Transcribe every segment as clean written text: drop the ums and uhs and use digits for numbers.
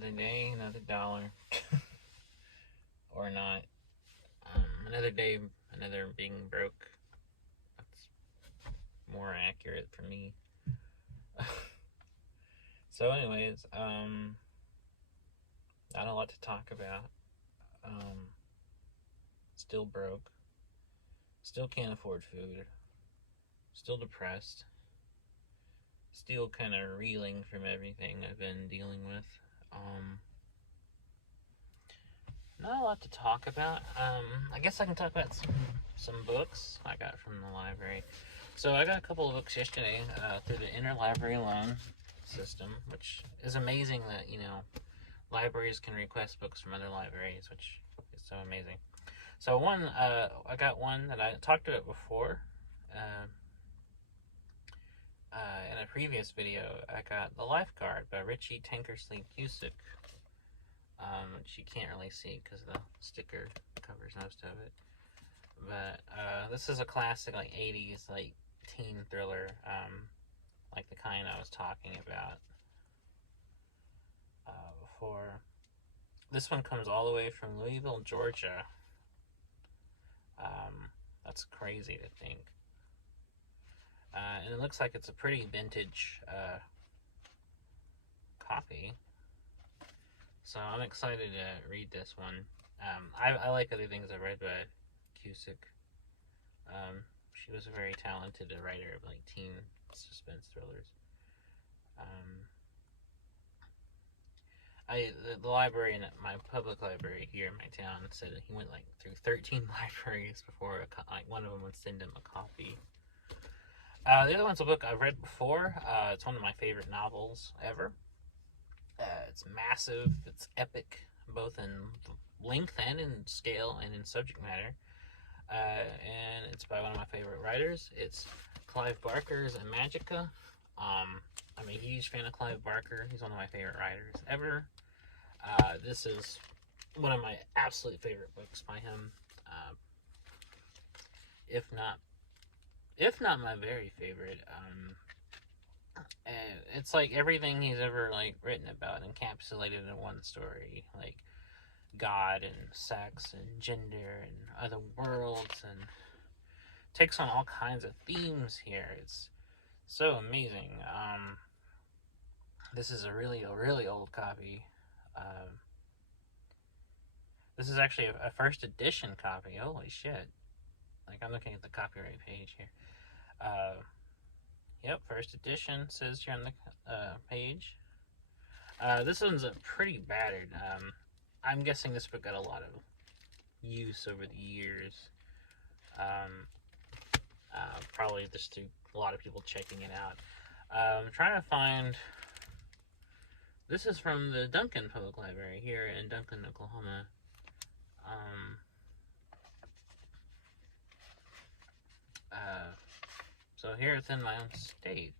Another day, another dollar. Or not. Another day, another being broke. That's more accurate for me. So, anyways, not a lot to talk about. Um, Still broke. Still can't afford food. Still depressed. Still kind of reeling from everything I've been dealing with. Um, Not a lot to talk about. I guess I can talk about some books I got from the library. So I got a couple of books yesterday through the interlibrary loan system, which is amazing that libraries can request books from other libraries, which is so amazing. So I got one that I talked about before. Uh, in a previous video, I got The Lifeguard by Richie Tankersley Cusick. Which you can't really see because the sticker covers most of it. But this is a classic, like 80s, like teen thriller, like the kind I was talking about before. This one comes all the way from Louisville, Georgia. That's crazy to think. And it looks like it's a pretty vintage copy. So I'm excited to read this one. I like other things I've read by Cusick. She was a very talented writer of like teen suspense thrillers. The library in my public library here in my town said that he went like through 13 libraries before one of them would send him a copy. The other one's a book I've read before. It's one of my favorite novels ever. It's massive. It's epic, both in length and in scale and in subject matter. And it's by one of my favorite writers. It's Clive Barker's Imajica. I'm a huge fan of Clive Barker. He's one of my favorite writers ever. This is one of my absolute favorite books by him. If not my very favorite. It's like everything he's ever like written about encapsulated in one story, like God and sex and gender and other worlds, and takes on all kinds of themes here. It's so amazing. This is a really old copy. This is actually a first edition copy. Holy shit! Like, I'm looking at the copyright page here. Yep, first edition says here on the page. This one's pretty battered. I'm guessing this book got a lot of use over the years. Probably just to a lot of people checking it out. I'm trying to find. This is from the Duncan Public Library here in Duncan, Oklahoma. So here it's in my own state.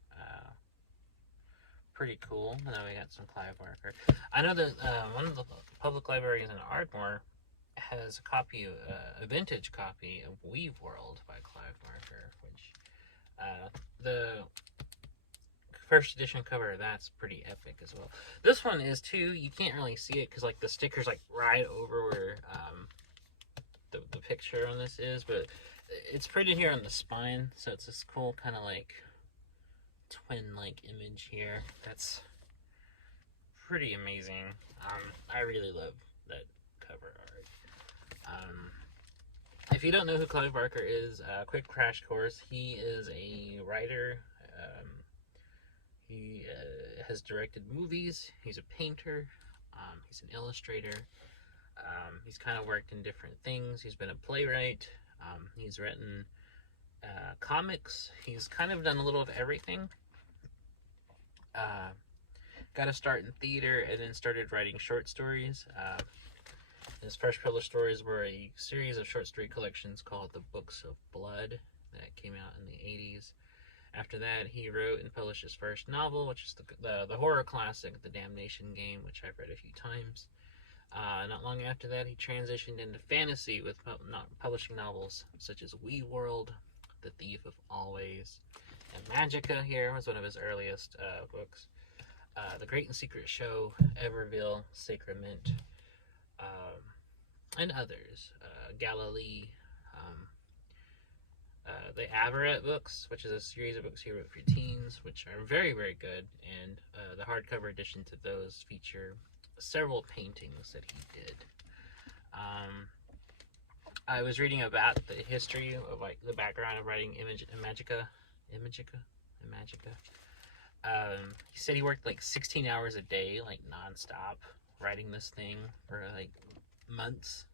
Pretty cool. And then we got some Clive Barker. I know that one of the public libraries in Ardmore has a vintage copy of Weave World by Clive Barker, which the first edition cover of that's pretty epic as well. This one is too. You can't really see it because like the sticker's like right over where the picture on this is, but it's printed here on the spine, so it's this cool kind of like twin-like image here. That's pretty amazing. I really love that cover art. If you don't know who Clive Barker is, quick crash course. He is a writer. He has directed movies. He's a painter. He's an illustrator. He's kind of worked in different things. He's been a playwright. He's written comics. He's kind of done a little of everything. Got to start in theater and then started writing short stories. His first published stories were a series of short story collections called The Books of Blood that came out in the 80s. After that, he wrote and published his first novel, which is the horror classic, The Damnation Game, which I've read a few times. Not long after that, he transitioned into fantasy with publishing novels such as Weave World, The Thief of Always, and Imajica here was one of his earliest books. The Great and Secret Show, Everville, Sacrament, um, and others. Galilee, um, the Averett books, which is a series of books he wrote for teens, which are very, very good. And the hardcover edition to those feature several paintings that he did. I was reading about the history of like the background of writing Imajica. He said he worked like 16 hours a day, like nonstop, writing this thing for like months.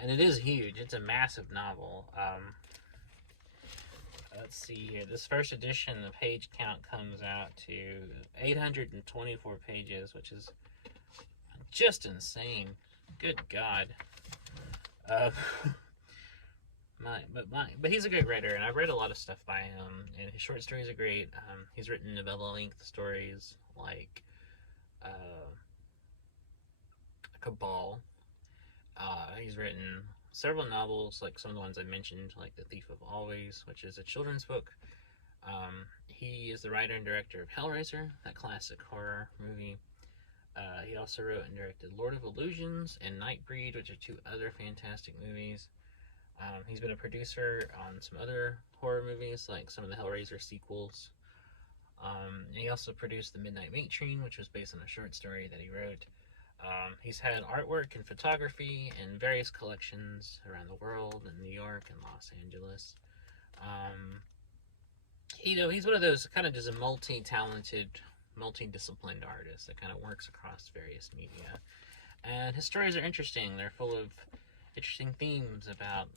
And it is huge. It's a massive novel. Let's see here. This first edition, the page count comes out to 824 pages, which is just insane. Good God. But he's a great writer, and I've read a lot of stuff by him, and his short stories are great. He's written novella-length stories like Cabal. He's written several novels, like some of the ones I mentioned, like The Thief of Always, which is a children's book. He is the writer and director of Hellraiser, that classic horror movie. He also wrote and directed Lord of Illusions and Nightbreed, which are two other fantastic movies. He's been a producer on some other horror movies, like some of the Hellraiser sequels. He also produced The Midnight Meat Train, which was based on a short story that he wrote. He's had artwork and photography in various collections around the world, in New York and Los Angeles. He's one of those kind of just a multi-talented, multi-disciplined artist that kind of works across various media. And his stories are interesting. They're full of interesting themes about,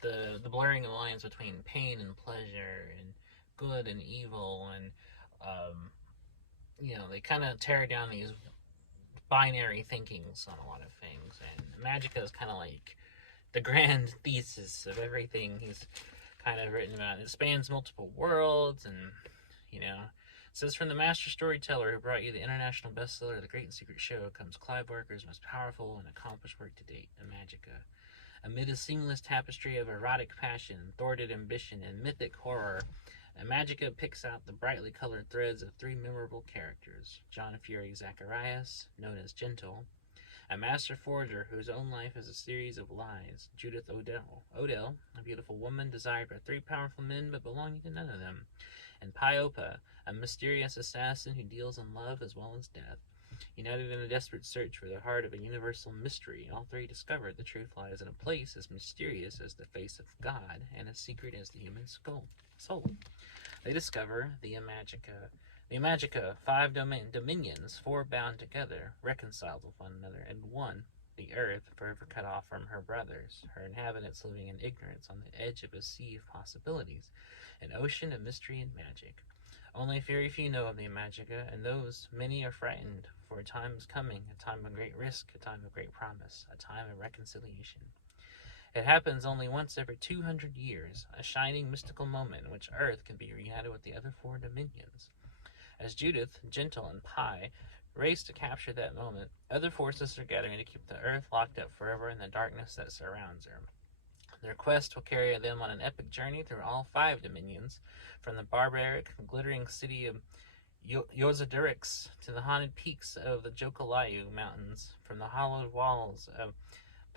the blurring of lines between pain and pleasure and good and evil. And, they kind of tear down these binary thinkings on a lot of things. And Imajica is kind of like the grand thesis of everything he's kind of written about. It spans multiple worlds, and it says, from the master storyteller who brought you the international bestseller The Great and Secret Show comes Clive Barker's most powerful and accomplished work to date, Imajica. Amid a seamless tapestry of erotic passion, thwarted ambition, and mythic horror, Imajica picks out the brightly colored threads of three memorable characters: John Fury Zacharias, known as Gentle, a master forger whose own life is a series of lies, Judith Odell, a beautiful woman desired by three powerful men but belonging to none of them, and Piopa, a mysterious assassin who deals in love as well as death. United in a desperate search for the heart of a universal mystery, all three discover the truth lies in a place as mysterious as the face of God and as secret as the human soul. They discover the Imajica, 5 dominions, 4 bound together, reconciled with one another, and one, the earth, forever cut off from her brothers, her inhabitants living in ignorance on the edge of a sea of possibilities, an ocean of mystery and magic. Only very few know of the Imajica, and those many are frightened, for a time is coming, a time of great risk, a time of great promise, a time of reconciliation. It happens only once every 200 years, a shining mystical moment in which Earth can be reunited with the other 4 dominions. As Judith, Gentle, and Pi race to capture that moment, other forces are gathering to keep the Earth locked up forever in the darkness that surrounds her. Their quest will carry them on an epic journey through all 5 dominions, from the barbaric, glittering city of Yozadurix to the haunted peaks of the Jokalayu Mountains, from the hollowed walls of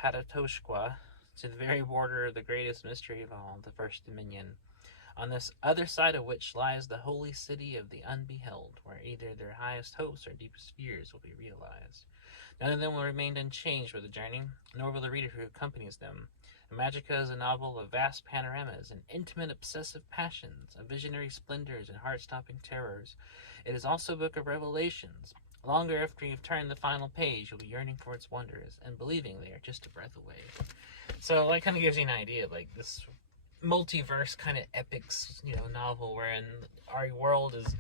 Patatoshqua to the very border of the greatest mystery of all, the First Dominion, on this other side of which lies the holy city of the unbeheld, where either their highest hopes or deepest fears will be realized. None of them will remain unchanged by the journey, nor will the reader who accompanies them. Imajica is a novel of vast panoramas and intimate obsessive passions, of visionary splendors and heart-stopping terrors. It is also a book of revelations. Longer after you've turned the final page, you'll be yearning for its wonders and believing they are just a breath away. So that kind of gives you an idea of like this multiverse kind of epics, novel wherein our world is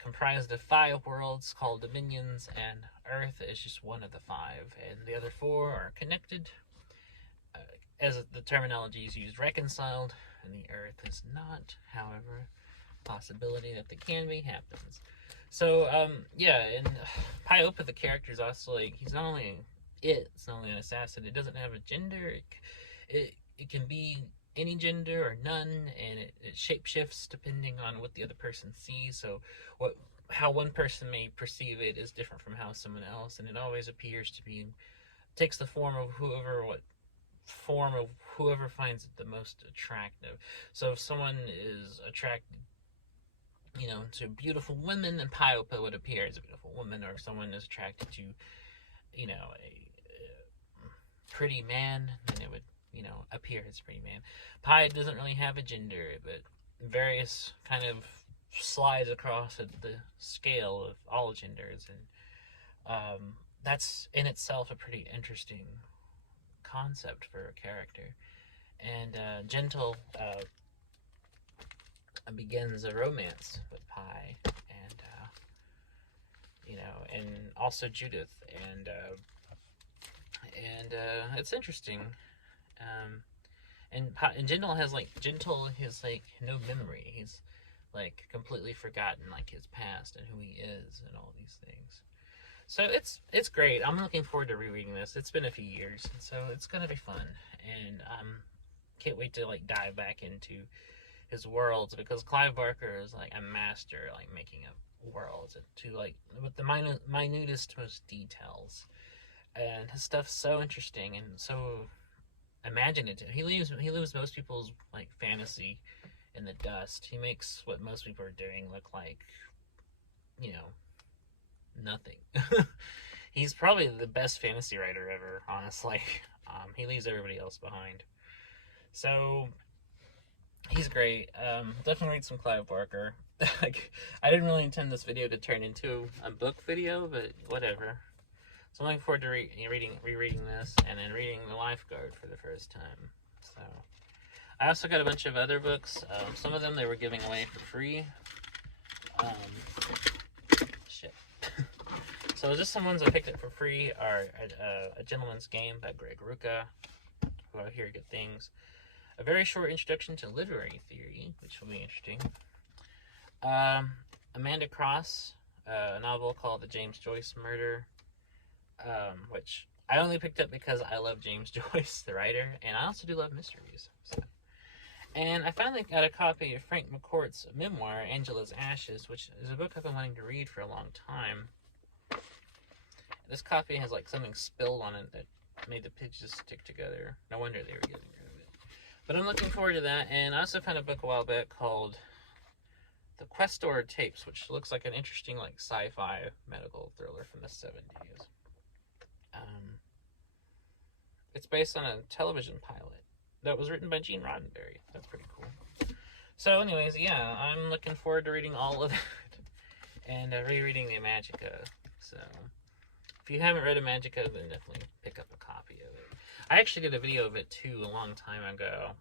comprised of 5 worlds called dominions, and Earth is just one of the 5, and the other 4 are connected. As the terminology is used, reconciled, and the Earth is not. However, possibility that they can be happens. So, and Piopa, the character, is also like, it's not only an assassin. It doesn't have a gender. It can be any gender or none, and it shapeshifts depending on what the other person sees. So how one person may perceive it is different from how someone else, and it always appears to be takes the form of whoever finds it the most attractive. So if someone is attracted, to beautiful women, then Piopa would appear as a beautiful woman, or if someone is attracted to, a pretty man, then it would, appear as a pretty man. Pi doesn't really have a gender, but various kind of slides across the scale of all genders, and that's in itself a pretty interesting concept for a character. And Gentle begins a romance with Pi, and also Judith, and it's interesting. And Gentle has no memory. He's like completely forgotten like his past and who he is and all these things. So it's great. I'm looking forward to rereading this. It's been a few years, so it's gonna be fun, and can't wait to like dive back into his worlds, because Clive Barker is like a master like making up worlds to like with the minutest most details, and his stuff's so interesting and so imaginative. He leaves most people's like fantasy in the dust. He makes what most people are doing look like, nothing. He's probably the best fantasy writer ever, honestly. He leaves everybody else behind. So he's great. Definitely read some Clive Barker. Like, I didn't really intend this video to turn into a book video, but whatever. So I'm looking forward to rereading this, and then reading The Lifeguard for the first time. So I also got a bunch of other books. Some of them they were giving away for free. Shit. So just some ones I picked up for free are A Gentleman's Game by Greg Rucka, who I hear good things. A Very Short Introduction to Literary Theory, which will be interesting. Amanda Cross, a novel called The James Joyce Murder, which I only picked up because I love James Joyce, the writer, and I also do love mysteries. So. And I finally got a copy of Frank McCourt's memoir, Angela's Ashes, which is a book I've been wanting to read for a long time. This copy has like something spilled on it that made the pages stick together. No wonder they were getting rid of it. But I'm looking forward to that. And I also found a book a while back called The Questor Tapes, which looks like an interesting like sci-fi medical thriller from the 70s. It's based on a television pilot that was written by Gene Roddenberry. That's pretty cool. So anyways, yeah, I'm looking forward to reading all of that and rereading the Imajica. So if you haven't read Imajica, then definitely pick up a copy of it. I actually did a video of it too a long time ago.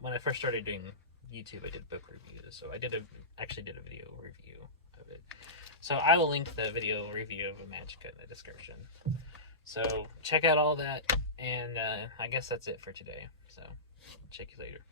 When I first started doing YouTube, I did book reviews. So I actually did a video review of it. So I will link the video review of Imajica in the description. So check out all that, and I guess that's it for today. So check you later.